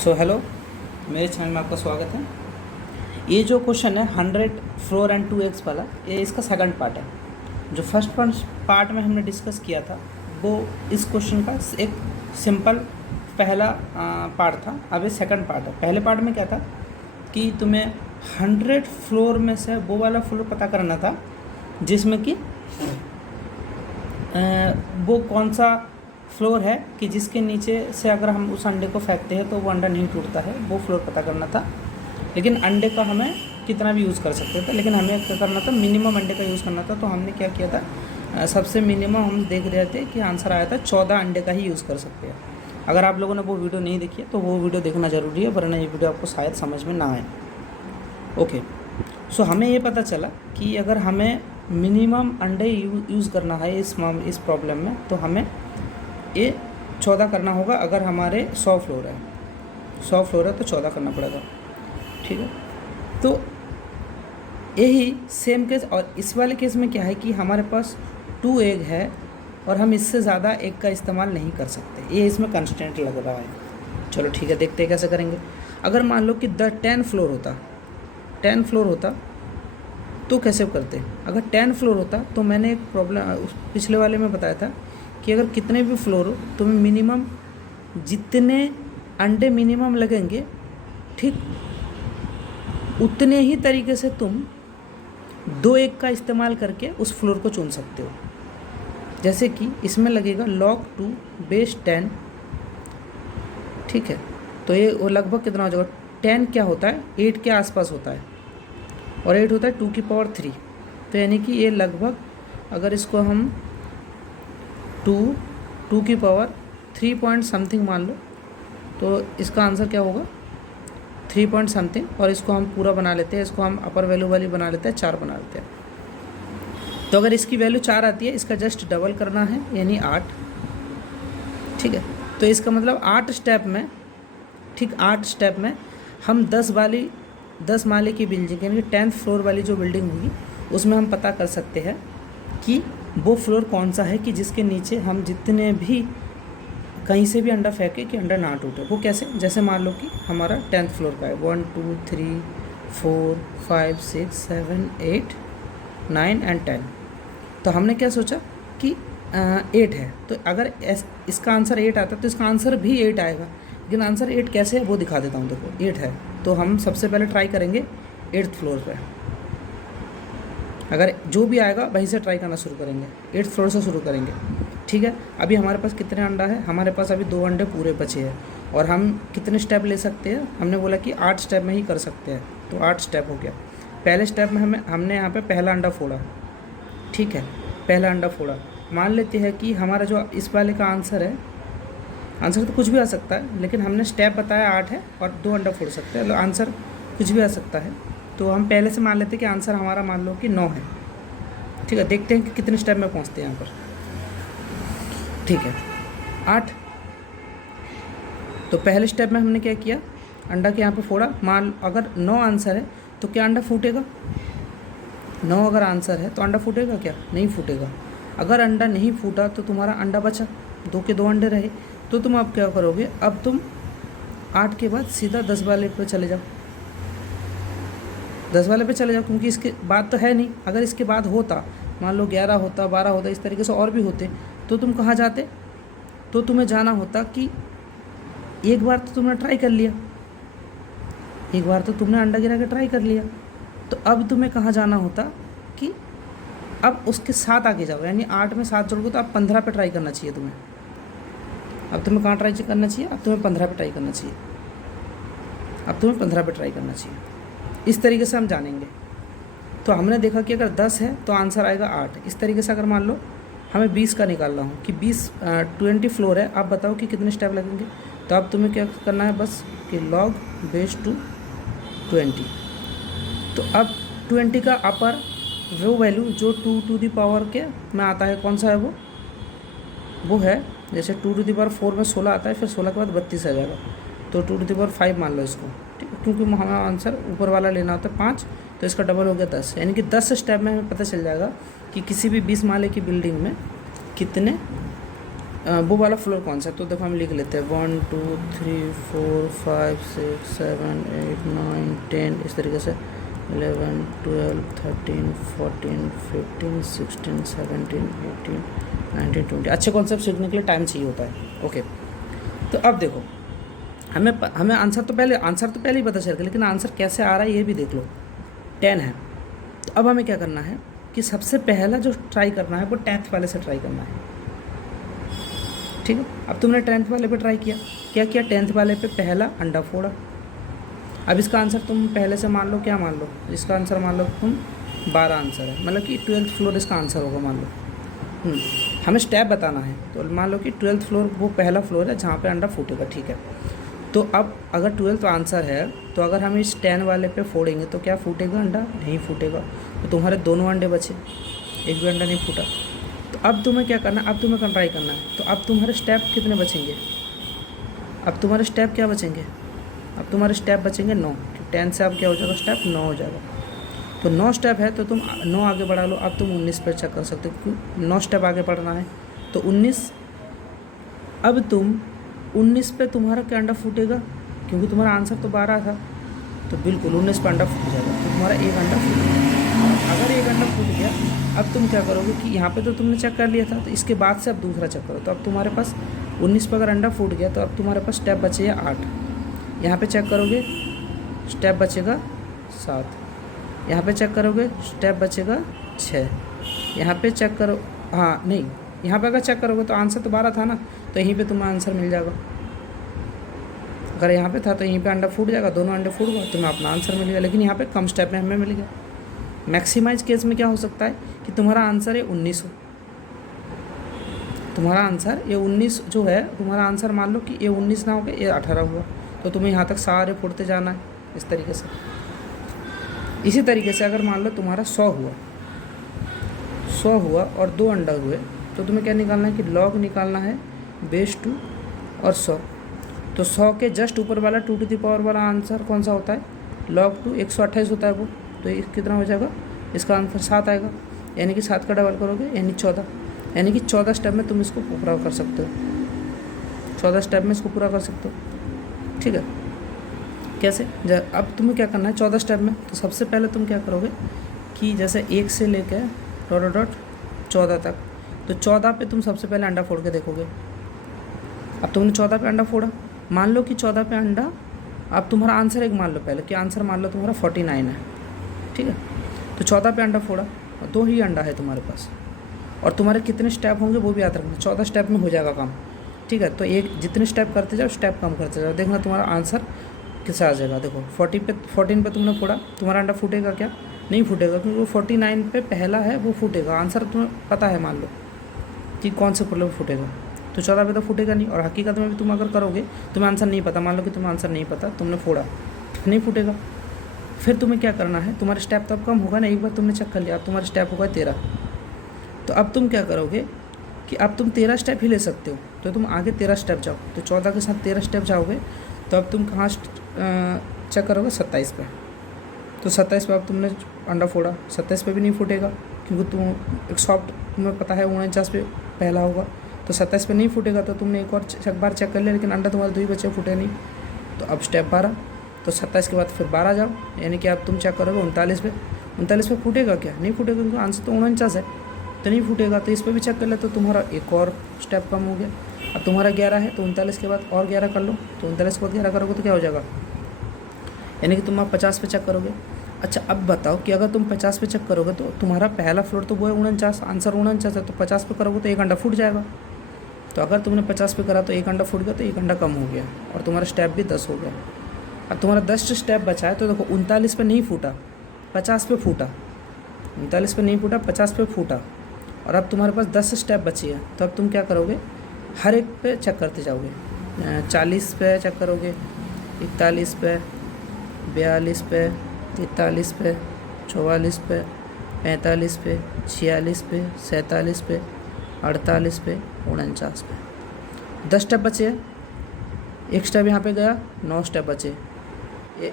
Hello, मेरे channel में आपका स्वागत है। ये जो क्वेश्चन है 100 फ्लोर एंड 2 eggs वाला, ये इसका सेकंड पार्ट है। जो फर्स्ट पार्ट में हमने डिस्कस किया था वो इस क्वेश्चन का एक सिंपल पहला पार्ट था। अब ये सेकंड पार्ट है। पहले पार्ट में क्या था कि तुम्हें 100 फ्लोर में से वो वाला फ्लोर पता करना था जिसमें कि वो कौन सा फ्लोर है कि जिसके नीचे से अगर हम उस अंडे को फेंकते हैं तो वो अंडा नहीं टूटता है, वो फ्लोर पता करना था। लेकिन अंडे का हमें कितना भी यूज़ कर सकते थे, लेकिन हमें क्या करना था, मिनिमम अंडे का यूज़ करना था। तो हमने क्या किया था, सबसे मिनिमम हम देख रहे थे कि आंसर आया था 14 अंडे का ही यूज़ कर सकते हैं। अगर आप लोगों ने वो वीडियो नहीं देखी है तो वो वीडियो देखना ज़रूरी है, वरना ये वीडियो आपको शायद समझ में ना आए। ओके, सो हमें ये पता चला कि अगर हमें मिनिमम अंडे यूज़ करना है इस प्रॉब्लम में, तो हमें ये 14 करना होगा। अगर हमारे 100 फ्लोर है, 100 फ्लोर है तो 14 करना पड़ेगा, ठीक है। तो यही सेम केस, और इस वाले केस में क्या है कि हमारे पास 2 egg है और हम इससे ज़्यादा एग का इस्तेमाल नहीं कर सकते, ये इसमें कंस्टेंट लग रहा है। चलो ठीक है, देखते हैं कैसे करेंगे। अगर मान लो कि 10 फ्लोर होता, 10 फ्लोर होता तो कैसे करते। अगर 10 फ्लोर होता तो मैंने एक प्रॉब्लम पिछले वाले में बताया था कि अगर कितने भी फ्लोर हो तुम्हें मिनिमम जितने अंडे मिनिमम लगेंगे, ठीक उतने ही तरीके से तुम 2 egg का इस्तेमाल करके उस फ्लोर को चुन सकते हो। जैसे कि इसमें लगेगा log 2 बेस 10, ठीक है। तो ये वो लगभग कितना हो जाएगा, 10 क्या होता है, 8 के आसपास होता है, और 8 होता है 2 की पावर 3। तो यानी कि ये लगभग, अगर इसको हम 2 की पावर 3 पॉइंट समथिंग मान लो, तो इसका आंसर क्या होगा 3 पॉइंट समथिंग। और इसको हम पूरा बना लेते हैं, इसको हम अपर वैल्यू वाली बना लेते हैं, 4 बना लेते हैं। तो अगर इसकी वैल्यू 4 आती है, इसका जस्ट डबल करना है यानी 8, ठीक है। तो इसका मतलब 8 स्टेप में, ठीक 8 स्टेप में हम 10 माले की बिल्डिंग यानी 10th फ्लोर वाली जो बिल्डिंग होगी उसमें हम पता कर सकते हैं कि वो फ्लोर कौन सा है कि जिसके नीचे हम जितने भी कहीं से भी अंडा फेंके कि अंडा ना टूटे। वो कैसे, जैसे मान लो कि हमारा 10th फ्लोर का है, 1 2 3 4 5 6 7 8 9 एंड 10। तो हमने क्या सोचा कि 8 है, तो अगर इसका आंसर 8 आता तो इसका आंसर भी 8 आएगा। लेकिन आंसर 8 कैसे है वो दिखा देता हूँ। देखो 8 है तो हम सबसे पहले ट्राई करेंगे 8th फ्लोर पे। अगर जो भी आएगा वहीं से ट्राई करना शुरू करेंगे, 8th फ्लोर से शुरू करेंगे, ठीक है। अभी हमारे पास कितने अंडा है, हमारे पास अभी 2 अंडे पूरे बचे हैं। और हम कितने स्टेप ले सकते हैं, हमने बोला कि 8 स्टेप में ही कर सकते हैं, तो 8 स्टेप हो गया। पहले स्टेप में हमने यहाँ पे पहला अंडा फोड़ा, ठीक है, पहला अंडा फोड़ा। मान लेते हैं कि हमारा जो इस वाले का आंसर है, आंसर तो कुछ भी आ सकता है, लेकिन हमने स्टेप बताया 8 है और 2 अंडा फोड़ सकते हैं, आंसर कुछ भी आ सकता है। तो हम पहले से मान लेते हैं कि आंसर हमारा मान लो कि 9 है, ठीक है। देखते हैं कि कितने स्टेप में पहुंचते हैं यहाँ पर, ठीक है 8। तो पहले स्टेप में हमने क्या किया, अंडा के यहाँ पे फोड़ा। मान अगर 9 आंसर है तो क्या अंडा फूटेगा, 9 अगर आंसर है तो अंडा फूटेगा क्या, नहीं फूटेगा। अगर अंडा नहीं फूटा तो तुम्हारा अंडा बचा, 2 के 2 अंडे रहे। तो तुम अब क्या करोगे, अब तुम 8 के बाद सीधा 10 वाले पे चले जाओ, 10 वाले पे चले जाओ, क्योंकि इसके बाद तो है नहीं। अगर इसके बाद होता, मान लो 11 होता, 12 होता, इस तरीके से और भी होते, तो तुम कहाँ जाते, तो तुम्हें जाना होता कि एक बार तो तुमने ट्राई कर लिया, एक बार तो तुमने अंडा गिरा के ट्राई कर लिया, तो अब तुम्हें कहाँ जाना होता कि अब उसके 7 आगे जाओ, यानी 8 में 7 जोड़ोगे तो अब 15 पे ट्राई करना चाहिए तुम्हें। अब तुम्हें कहाँ ट्राई करना चाहिए, अब तुम्हें 15 पे ट्राई करना चाहिए, अब तुम्हें 15 पे ट्राई करना चाहिए। इस तरीके से हम जानेंगे। तो हमने देखा कि अगर 10 है तो आंसर आएगा 8। इस तरीके से अगर मान लो हमें 20 का निकालना हो कि 20 फ्लोर है, आप बताओ कि कितने स्टेप लगेंगे। तो अब तुम्हें क्या करना है, बस कि log बेस 20। तो अब 20 का अपर वो वैल्यू जो 2 टू द पावर के में आता है, कौन सा है वो है, जैसे 2 टू द पावर 4 में 16 आता है, फिर 16 के बाद 32 आ जाएगा, तो 2 टू द पावर 5 मान लो इसको, ठीक है। क्योंकि हमें आंसर ऊपर वाला लेना होता है 5, तो इसका डबल हो गया 10। यानी कि 10 स्टेप में हमें पता चल जाएगा कि किसी भी 20 माले की बिल्डिंग में कितने वो वाला फ्लोर कौन सा है, तो देखो हम लिख लेते हैं 1 2 3 4 5 6 7 8 9 10, इस तरीके से 11 12 13 14 15 16 17 18 19 20। अच्छे कॉन्सेप्ट सीखने के लिए टाइम चाहिए होता है। ओके, तो अब देखो हमें आंसर तो पहले ही पता चल गया, लेकिन आंसर कैसे आ रहा है ये भी देख लो। 10 है। तो अब हमें क्या करना है कि सबसे पहला जो ट्राई करना है वो 10th वाले से ट्राई करना है। ठीक है, अब तुमने 10th वाले पे ट्राई किया, क्या किया, 10th वाले पे पहला अंडा फोड़ा। अब इसका आंसर तुम पहले से मान लो, क्या मान लो, इसका आंसर मान लो तुम 12 आंसर है, मतलब कि 12th फ्लोर इसका आंसर होगा मान लो। हमें स्टेप बताना है, तो मान लो कि 12th फ्लोर वो पहला फ्लोर है जहाँ पे अंडा फूटेगा। ठीक है, तो अब अगर 12th आंसर है तो अगर हम इस 10 वाले पे फोड़ेंगे तो क्या फूटेगा, अंडा नहीं फूटेगा। तो तुम्हारे दोनों अंडे बचे, एक भी अंडा नहीं फूटा। तो अब तुम्हें क्या करना है, अब तुम्हें ट्राई करना है। तो अब तुम्हारे स्टेप कितने बचेंगे, अब तुम्हारे स्टेप क्या बचेंगे, अब तुम्हारे स्टेप बचेंगे 9। 10 से अब क्या हो जाएगा, स्टेप 9 हो जाएगा। तो 9 स्टेप है तो तुम 9 आगे बढ़ा लो। अब तुम 19 पर चेक कर सकते हो, क्यों 9 स्टेप आगे बढ़ना है तो 19। अब तुम 19 पे तुम्हारा क्या अंडा फूटेगा, क्योंकि तुम्हारा आंसर तो 12 था, तो बिल्कुल 19 पे अंडा फूट जाएगा। तो तुम्हारा एक अंडा फूट गया। अगर एक अंडा फूट गया, अब तुम क्या करोगे कि यहाँ पे तो तुमने चेक कर लिया था, तो इसके बाद से अब दूसरा चेक करो। तो अब तुम्हारे पास 19 पे अगर अंडा फूट गया तो अब तुम्हारे पास स्टेप बचेगा 8। यहाँ पे चेक करोगे स्टेप बचेगा 7, यहाँ पे चेक करोगे स्टेप बचेगा 6, यहाँ पे चेक करो, हाँ नहीं, यहाँ पे अगर चेक करोगे तो आंसर तो 12 था ना, तो यहीं पे तुम्हें आंसर मिल जाएगा। अगर यहाँ पे था तो यहीं पे अंडा फूट जाएगा, दोनों अंडे फूट गए, तुम्हें अपना आंसर मिल गया। लेकिन यहाँ पे कम स्टेप में हमें मिल गया। मैक्सिमाइज केस में क्या हो सकता है कि तुम्हारा आंसर ये 19 हो, तुम्हारा आंसर ये 19 जो है, तुम्हारा आंसर मान लो कि ये 19 ना होगा, ये 18 हुआ, तो तुम्हें यहाँ तक सारे फूटते जाना है इस तरीके से। इसी तरीके से अगर मान लो तुम्हारा 100 हुआ और 2 अंडा हुए, तो तुम्हें क्या निकालना है कि लॉग निकालना है बेस 2 और 100। तो 100 के जस्ट ऊपर वाला 2 टू द पावर वाला आंसर कौन सा होता है, लॉग 2, 128 होता है वो। तो ये कितना हो जाएगा, इसका आंसर 7 आएगा, यानी कि 7 का डबल करोगे यानी 14, यानी कि 14 स्टेप में तुम इसको पूरा कर सकते हो, 14 स्टेप में इसको पूरा कर सकते हो। ठीक है, कैसे, अब तुम्हें क्या करना है 14 स्टेप में। तो सबसे पहले तुम क्या करोगे कि जैसे 1 से लेकर डॉट 14 तक, तो 14 पे तुम सबसे पहले अंडा फोड़ के देखोगे। अब तुमने 14 पे अंडा फोड़ा, मान लो कि 14 पे अंडा, अब तुम्हारा आंसर एक मान लो पहले कि आंसर मान लो तुम्हारा 49 है। ठीक है, तो 14 पे अंडा फोड़ा और 2 ही अंडा है तुम्हारे पास, और तुम्हारे कितने स्टेप होंगे वो भी याद रखना, 14 स्टेप में हो जाएगा काम। ठीक है, तो एक जितने स्टेप करते जाओ स्टेप कम करते जाओ, देखना तुम्हारा आंसर किससे आ जाएगा। देखो 14 पे तुमने फोड़ा, तुम्हारा अंडा फूटेगा क्या, नहीं फूटेगा, क्योंकि वो 49 पे पहला है वो फूटेगा। आंसर तुम्हें पता है मान लो कि कौन से फूले फूटेगा, तो 14 पे तो फूटेगा नहीं। और हकीकत में भी तुम अगर करोगे, तुम्हें आंसर नहीं पता, मान लो कि तुम्हें आंसर नहीं पता, तुमने फोड़ा, नहीं फूटेगा। फिर तुम्हें क्या करना है, तुम्हारा स्टेप तो अब कम होगा ना, एक बार तुमने चेक कर लिया, अब तुम्हारा स्टेप होगा 13। तो अब तुम क्या करोगे कि अब तुम 13 स्टेप ही ले सकते हो, तो तुम आगे 13 स्टेप जाओ। तो 14 के साथ 13 स्टेप जाओगे तो अब तुम कहाँ चेक करोगे, 27 पे। तो 27 पे अब तुमने अंडा फोड़ा, 27 पे भी नहीं फूटेगा, क्योंकि तुम एक सॉफ्ट, तुम्हें पता है 49 पे पहला होगा, तो 27 पे नहीं फूटेगा। तो तुमने एक और बार चेक कर लिया, लेकिन अंडा तुम्हारे 2 ही बचे, फूटे नहीं। तो अब स्टेप 12, तो 27 के बाद फिर 12 जाओ, यानी कि अब तुम चेक करोगे 39 पे। 39 पे फूटेगा क्या, नहीं फूटेगा, क्योंकि आंसर तो 49 है, तो नहीं फूटेगा। तो इस पर भी चेक कर ले, तो तुम्हारा एक और स्टेप कम हो गया। अब तुम्हारा 11 है, तो 39 के बाद और 11 कर लो, तो 39 के बाद 11 करोगे तो क्या हो जाएगा, यानी कि तुम अब 50 पे चेक करोगे। अच्छा, अब बताओ कि अगर तुम 50 पे चेक करोगे तो तुम्हारा पहला फ्लोर तो वो है 49, आंसर 49 है, तो 50 पे करोगे तो एक अंडा फूट जाएगा। तो अगर तुमने 50 पे करा तो एक अंडा फूट गया, तो एक अंडा कम हो गया, और तुम्हारा स्टेप भी 10 हो गया। अब तुम्हारा 10 स्टेप बचा है, तो देखो 39 पे नहीं फूटा, 50 पे फूटा, 39 पे नहीं फूटा, 50 पे फूटा, और अब तुम्हारे पास 10 स्टेप बची है। तो अब तुम क्या करोगे, हर एक पे चेक करते जाओगे, 40 पे चेक करोगे, 41 पे, 42 पे, 43 पे, 44 पे, 45 पे, 46 पे, 47 पे, 48 पे, 49 पे। 10 स्टेप बचे हैं, एक स्टेप यहाँ पे गया, 9 स्टेप बचे।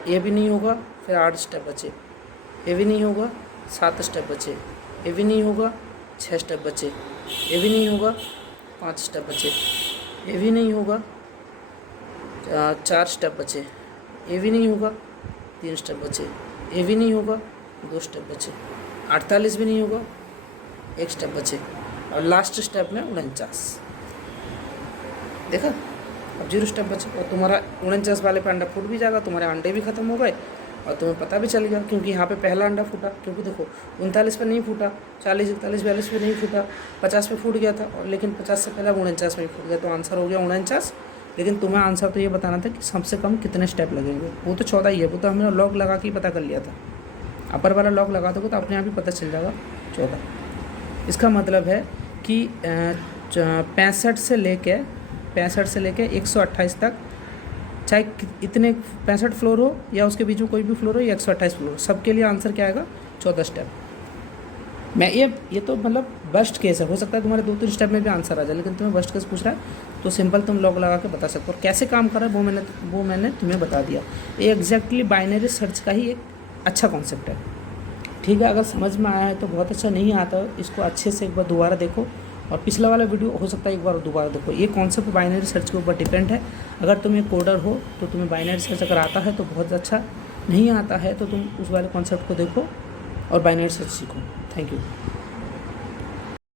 ये भी नहीं होगा, फिर 8 स्टेप बचे, ये भी नहीं होगा, 7 स्टेप बचे, ये भी नहीं होगा, 6 स्टेप बचे, ये भी नहीं होगा, 5 स्टेप बचे, ये भी नहीं होगा, 4 स्टेप बचे, ये भी नहीं होगा, 3 स्टेप बचे, ये भी नहीं होगा, 2 स्टेप बचे, 48 भी नहीं होगा, 1 स्टेप बचे, और लास्ट स्टेप में 49। देखा, अब 0 स्टेप बचे और तुम्हारा 49 वाले पे अंडा फूट भी जाएगा, तुम्हारे अंडे भी ख़त्म हो गए और तुम्हें पता भी चल गया, क्योंकि यहाँ पे पहला अंडा फूटा, क्योंकि देखो 39 पे नहीं फूटा, 40, 41, 42 पे नहीं फूटा, 50 पे फूट गया था, और लेकिन 50 से पहले 49 में ही फूट गया, तो आंसर हो गया 49। लेकिन तुम्हें आंसर तो ये बताना था कि सबसे कम कितने स्टेप लगेंगे, वो तो 14 ही है, वो तो हमने लॉग लगा के ही पता कर लिया था। अपर वाला लॉग लगा दोगे तो अपने आप ही पता चल जाएगा 14। इसका मतलब है कि 65 से लेके 128 तक, चाहे इतने 65 फ्लोर हो या उसके बीच में कोई भी फ्लोर हो या 128 फ्लोर हो, सबके लिए आंसर क्या आएगा 14 स्टेप। मैं ये तो मतलब बेस्ट केस है, हो सकता है तुम्हारे 2-3 स्टेप में भी आंसर आ जाए, लेकिन तुम्हें बेस्ट केस पूछ रहा है तो सिंपल तुम लॉग लगा के बता सकते हो। और कैसे काम कर रहा है वो मैंने तुम्हें बता दिया। ये एग्जैक्टली बाइनरी सर्च का ही एक अच्छा कॉन्सेप्ट है, ठीक है। अगर समझ में आया है तो बहुत अच्छा, नहीं आता इसको अच्छे से एक बार दोबारा देखो, और पिछला वाला वीडियो हो सकता है एक बार दोबारा देखो। ये कॉन्सेप्ट बाइनरी सर्च के ऊपर डिपेंड है। अगर तुम एक कोडर हो तो तुम्हें बाइनरी सर्च अगर आता है तो बहुत अच्छा, नहीं आता है तो तुम उस वाले कॉन्सेप्ट को देखो और बाइनरी सर्च सीखो। Thank you.